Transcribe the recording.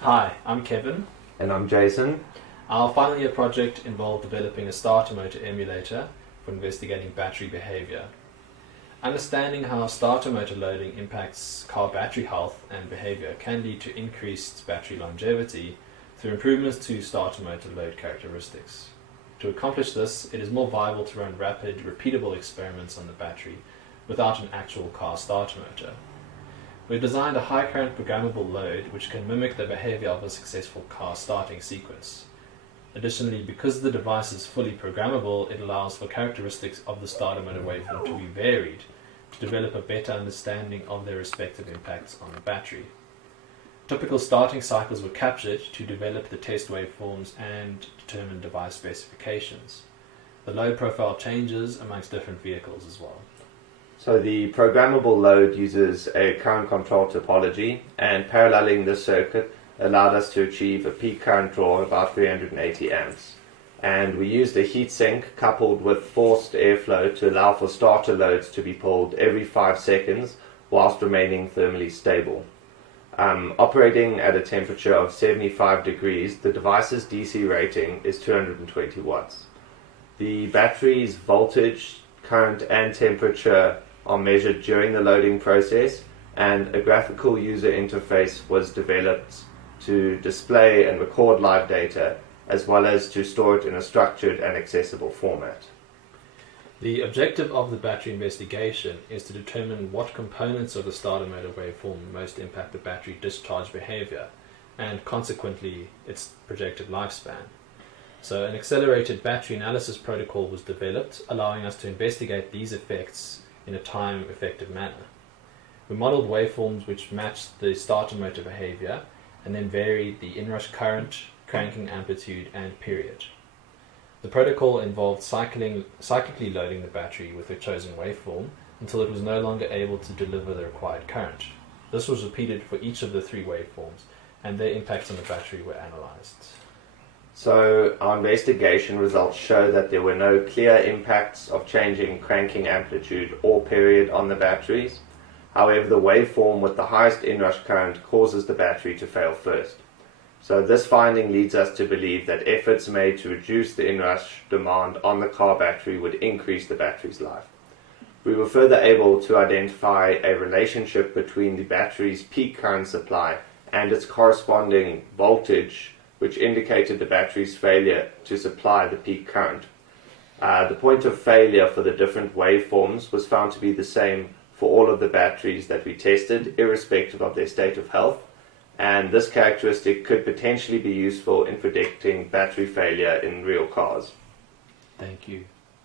Hi, I'm Kevin. And I'm Jason. Our final year project involved developing a starter motor emulator for investigating battery behavior. Understanding how starter motor loading impacts car battery health and behavior can lead to increased battery longevity through improvements to starter motor load characteristics. To accomplish this, it is more viable to run rapid, repeatable experiments on the battery without an actual car starter motor. We've designed a high current programmable load which can mimic the behavior of a successful car starting sequence. Additionally, because the device is fully programmable, it allows for characteristics of the starter motor waveform to be varied to develop a better understanding of their respective impacts on the battery. Typical starting cycles were captured to develop the test waveforms and determine device specifications. The load profile changes amongst different vehicles as well. So the programmable load uses a current control topology, and paralleling this circuit allowed us to achieve a peak current draw of about 380 amps. And we used a heatsink coupled with forced airflow to allow for starter loads to be pulled every 5 seconds whilst remaining thermally stable. Operating at a temperature of 75 degrees, the device's DC rating is 220 watts. The battery's voltage, current and temperature are measured during the loading process, and a graphical user interface was developed to display and record live data, as well as to store it in a structured and accessible format. The objective of the battery investigation is to determine what components of the starter motor waveform most impact the battery discharge behavior, and consequently its projected lifespan. So an accelerated battery analysis protocol was developed, allowing us to investigate these effects in a time-effective manner. We modeled waveforms which matched the starter motor behavior and then varied the inrush current, cranking amplitude, and period. The protocol involved cyclically loading the battery with a chosen waveform until it was no longer able to deliver the required current. This was repeated for each of the 3 waveforms, and their impacts on the battery were analyzed. So our investigation results show that there were no clear impacts of changing cranking amplitude or period on the batteries. However, the waveform with the highest inrush current causes the battery to fail first. So this finding leads us to believe that efforts made to reduce the inrush demand on the car battery would increase the battery's life. We were further able to identify a relationship between the battery's peak current supply and its corresponding voltage, which indicated the battery's failure to supply the peak current. The point of failure for the different waveforms was found to be the same for all of the batteries that we tested, irrespective of their state of health, and this characteristic could potentially be useful in predicting battery failure in real cars. Thank you.